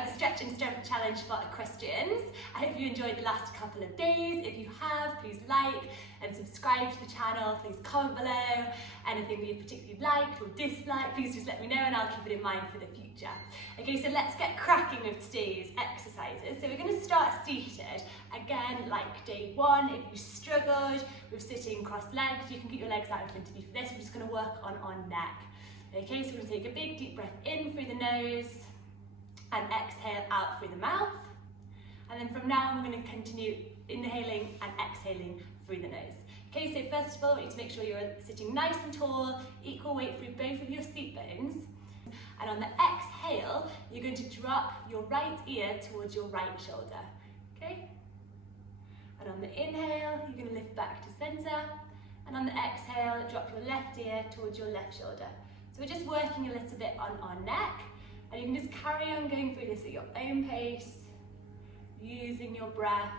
of the Stretch and Strength Challenge for Equestrians. I hope you enjoyed the last couple of days. If you have, please like and subscribe to the channel. Please comment below anything you particularly liked or disliked. Please just let me know and I'll keep it in mind for the future. Okay, so let's get cracking with today's exercises. So we're going to start seated. Again, like day one, if you struggled with sitting cross-legged, you can get your legs out in front of you for this. We're just going to work on our neck. Okay, so we're going to take a big deep breath in through the nose and exhale out through the mouth. And then from now on, we're going to continue inhaling and exhaling through the nose. Okay, so first of all, we need to make sure you're sitting nice and tall, equal weight through both of your seat bones. And on the exhale, you're going to drop your right ear towards your right shoulder. Okay? And on the inhale, you're going to lift back to center. And on the exhale, drop your left ear towards your left shoulder. So we're just working a little bit on our neck, and you can just carry on going through this at your own pace, using your breath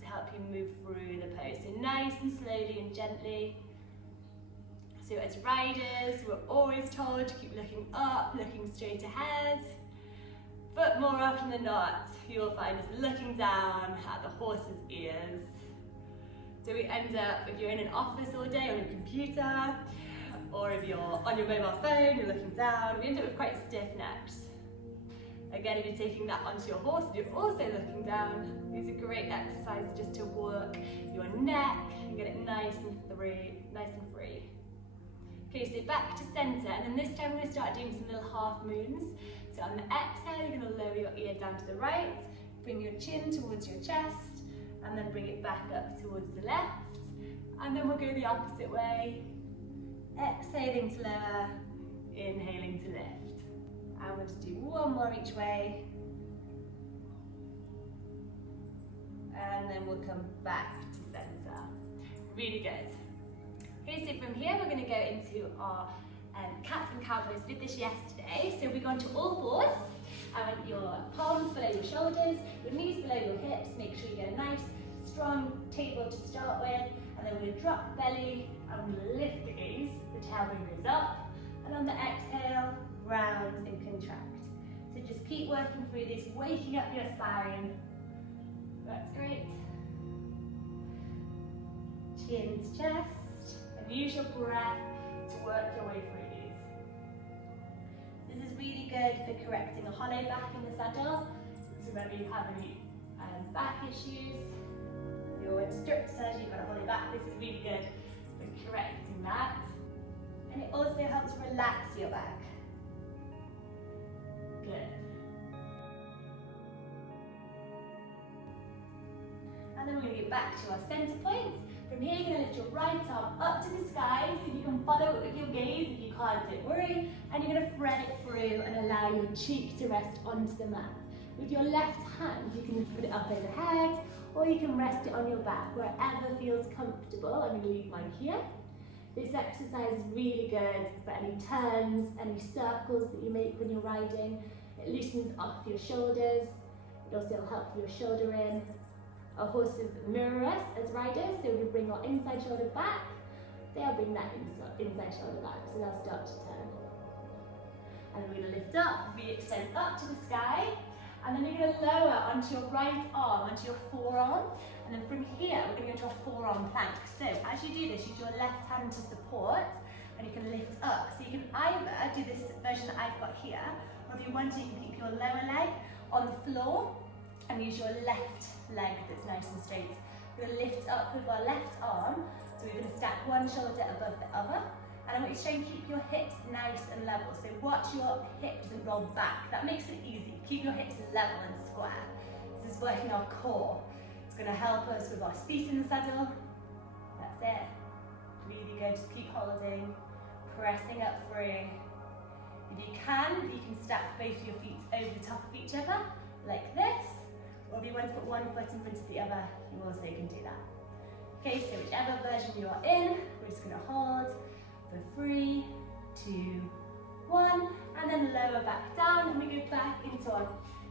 to help you move through the pose. So nice and slowly and gently. So as riders, we're always told to keep looking up, looking straight ahead. But more often than not, you will find us looking down at the horse's ears. So we end up, if you're in an office all day on your computer, or if you're on your mobile phone, you're looking down, we end up with quite stiff necks. Again, if you're taking that onto your horse and you're also looking down, these are great exercises just to work your neck and get it nice and free. Okay, so back to center, and then this time we're going to start doing some little half moons. So on the exhale, you're going to lower your ear down to the right, bring your chin towards your chest, and then bring it back up towards the left. And then we'll go the opposite way. Exhaling to lower, inhaling to lift. And we'll just do one more each way. And then we'll come back to center. Really good. Okay, so from here we're going to go into our cats and cow pose. We did this yesterday. So we're going to all fours. I want your palms below your shoulders, your knees below your hips. Make sure you get a nice, strong table to start with. And then we're going to drop the belly and we're going to lift the gaze. The tailbone goes up. And on the exhale, round and contract. So just keep working through this, waking up your spine. That's great. Chin to chest. And use your breath to work your way through these. This is really good for correcting a hollow back in the saddle. So whether you have any back issues, your instructor, you've got a hollow back, this is really good for correcting that. And it also helps relax your back. Good. And then we're going to get back to our center point. From here, you're going to lift your right arm up to the sky, so you can follow it with your gaze. If you can't, don't worry. And you're going to thread it through and allow your cheek to rest onto the mat. With your left hand, you can put it up overhead, or you can rest it on your back, wherever feels comfortable. I'm going to leave mine here. This exercise is really good for any turns, any circles that you make when you're riding. It loosens off your shoulders. It also helps your shoulder in. Our horses mirror us as riders, so we bring our inside shoulder back. They'll bring that inside shoulder back, so they'll start to turn. And then we're going to lift up, re-extend up to the sky. And then you're going to lower onto your right arm, onto your forearm. And then from here, we're going to go to a forearm plank. So as you do this, use your left hand to support, and you can lift up. So you can either do this version that I've got here, or if you want to, you can keep your lower leg on the floor and use your left leg that's nice and straight. We're going to lift up with our left arm. So we're going to stack one shoulder above the other. And I want you to try and keep your hips nice and level. So watch your hip doesn't roll back. That makes it easy. Keep your hips level and square. This is working our core. It's going to help us with our seat in the saddle. That's it. Really good. Just keep holding, pressing up through. If you can stack both your feet over the top of each other, like this. Or if you want to put one foot in front of the other, you also can do that. Okay, so whichever version you are in, we're just going to hold for 3, 2, 1, and then lower back down, and we go back into our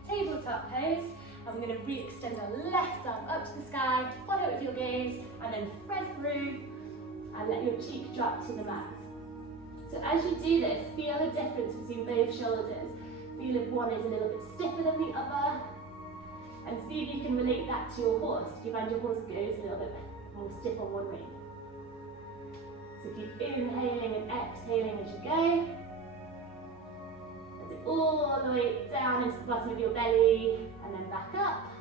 tabletop pose, and we're going to re-extend our left arm up to the sky, follow it with your gaze, and then thread through, and let your cheek drop to the mat. So as you do this, feel the difference between both shoulders. Feel if one is a little bit stiffer than the other. And see if you can relate that to your horse. Do you find your horse goes a little bit more stiff on one wing? So keep inhaling and exhaling as you go. Let it all the way down into the bottom of your belly and then back up.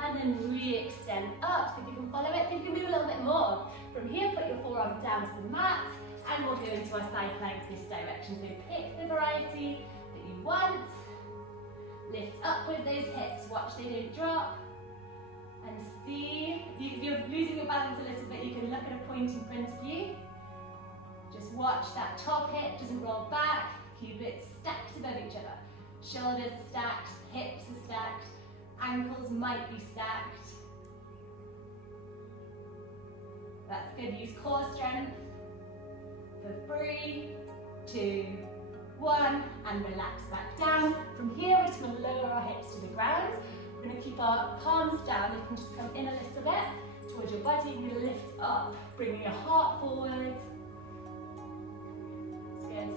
And then re-extend up. So if you can follow it, you can move a little bit more. From here, put your forearm down to the mat and we'll go into our side plank this direction. So pick the variety that you want. Lift up with those hips, watch they don't drop. And see, if you're losing your balance a little bit, you can look at a point in front of you. Just watch that top hip doesn't roll back, keep it stacked above each other. Shoulders are stacked, hips are stacked, ankles might be stacked. That's good, use core strength. For 3, 2, 1, and relax back down. From here, we're just going to lower our hips to the ground. We're going to keep our palms down. You can just come in a little bit towards your body. You're going to lift up, bringing your heart forward. That's good.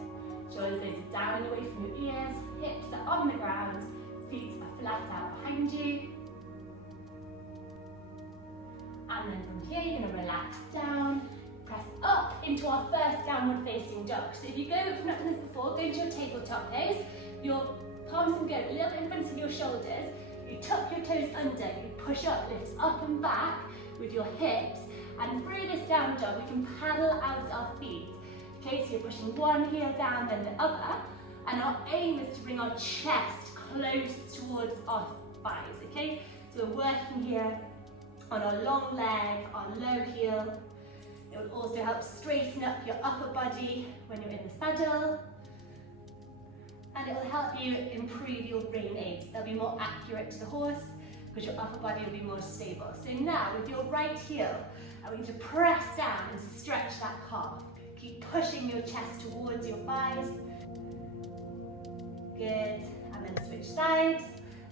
Shoulders are down and away from your ears. Hips are on the ground. Feet are flat out behind you. And then from here, you're going to relax down. Press up into our first downward facing dog. So if you go, if you've not done this before, go to your tabletop pose. Your palms can go a little bit in front of your shoulders. You tuck your toes under, you push up, lift up and back with your hips. And through this down dog, we can paddle out our feet. Okay, so you're pushing one heel down, then the other. And our aim is to bring our chest close towards our thighs, okay? So we're working here on our long leg, our low heel. It will also help straighten up your upper body when you're in the saddle. And it will help you improve your brain aids. They'll be more accurate to the horse because your upper body will be more stable. So now with your right heel, I want you to press down and stretch that calf. Keep pushing your chest towards your thighs. Good. And then switch sides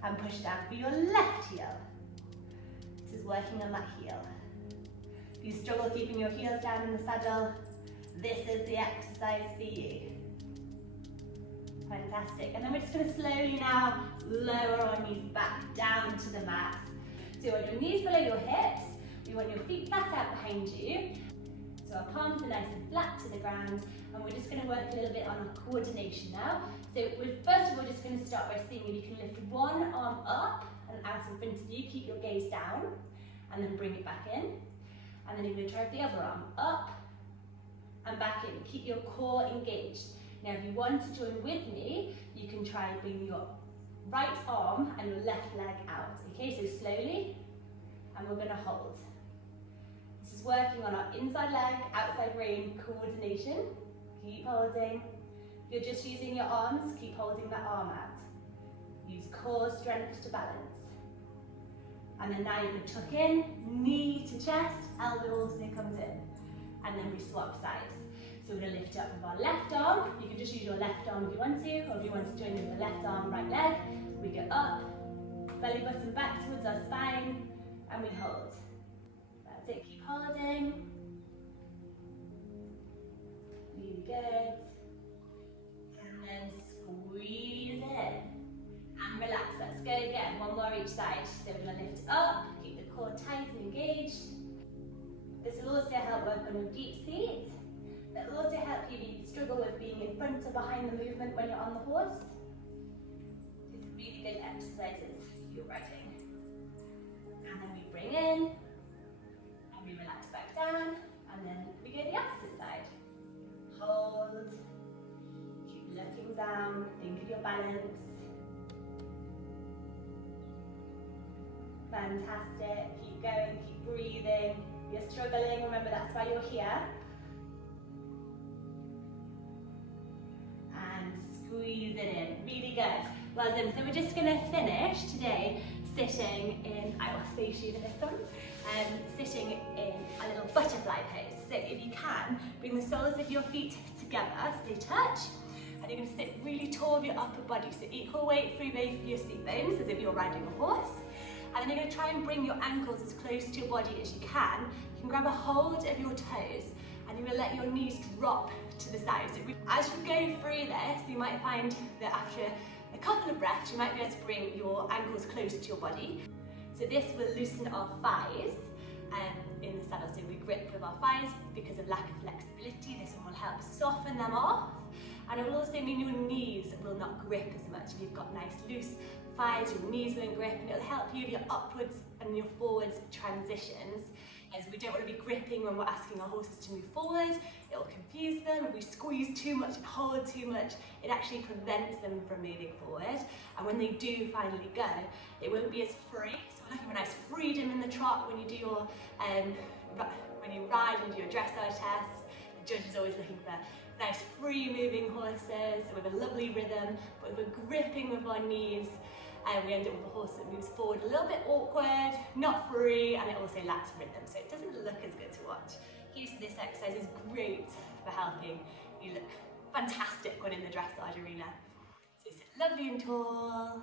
and push down for your left heel. This is working on that heel. If you struggle keeping your heels down in the saddle, this is the exercise for you. Fantastic. And then we're just going to slowly now lower our knees back down to the mat. So on your knees below your hips, we want your feet flat out behind you. So our palms are nice and flat to the ground, and we're just going to work a little bit on our coordination now. So we're first of all just going to start by seeing if you can lift one arm up and out in front of you, keep your gaze down, and then bring it back in. And then you're going to try the other arm up and back in. Keep your core engaged. Now if you want to join with me, you can try and bring your right arm and your left leg out. Okay, so slowly, and we're going to hold. This is working on our inside leg, outside rein coordination. Keep holding. If you're just using your arms, keep holding that arm out. Use core strength to balance. And then now you're going to tuck in, knee to chest, elbow also comes in. And then we swap sides. So we're going to lift up with our left arm. You can just use your left arm if you want to, or if you want to join with the left arm, right leg. We go up, belly button back towards our spine, and we hold. That's it, keep holding. Really good. And then squeeze in. And relax, let's go again, one more each side. So we're going to lift up, keep the core tight and engaged. This will also help work on your deep seat. It will also help you if you struggle with being in front or behind the movement when you're on the horse. These are really good exercises if you're riding. And then we bring in, and we relax back down, and then we go the opposite side. Hold, keep looking down, think of your balance. Fantastic, keep going, keep breathing. If you're struggling, remember that's why you're here. And squeeze it in, really good. Well done. So we're just going to finish today sitting in, I will face you to this one, sitting in a little butterfly pose. So if you can, bring the soles of your feet together, so they touch, and you're going to sit really tall with your upper body, so equal weight through both of your seat bones as if you're riding a horse. And then you're going to try and bring your ankles as close to your body as you can. You can grab a hold of your toes, and you're going to let your knees drop to the side. So as you go through this, you might find that after a couple of breaths, you might be able to bring your ankles closer to your body. So this will loosen our thighs in the saddle. So we grip with our thighs because of lack of flexibility. This one will help soften them off. And it will also mean your knees will not grip as much. If you've got nice loose thighs, your knees won't grip, and it'll help you with your upwards and your forwards transitions. As we don't want to be gripping when we're asking our horses to move forward, it will confuse them. If we squeeze too much and hold too much, it actually prevents them from moving forward. And when they do finally go, it won't be as free. So we're looking for nice freedom in the trot when you do your, when you ride and do your dressage tests. The judge is always looking for nice free moving horses with a lovely rhythm, but if we're gripping with our knees, we end up with a horse that moves forward a little bit awkward, not free, and it also lacks rhythm, so it doesn't look as good to watch. Use of this exercise is great for helping you look fantastic when in the dressage arena. So sit lovely and tall,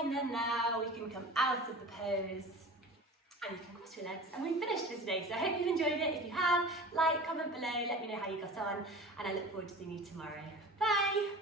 and then now we can come out of the pose and you can cross your legs, and we've finished for today. So I hope you've enjoyed it. If you have, like, comment below, let me know how you got on, and I look forward to seeing you tomorrow. Bye!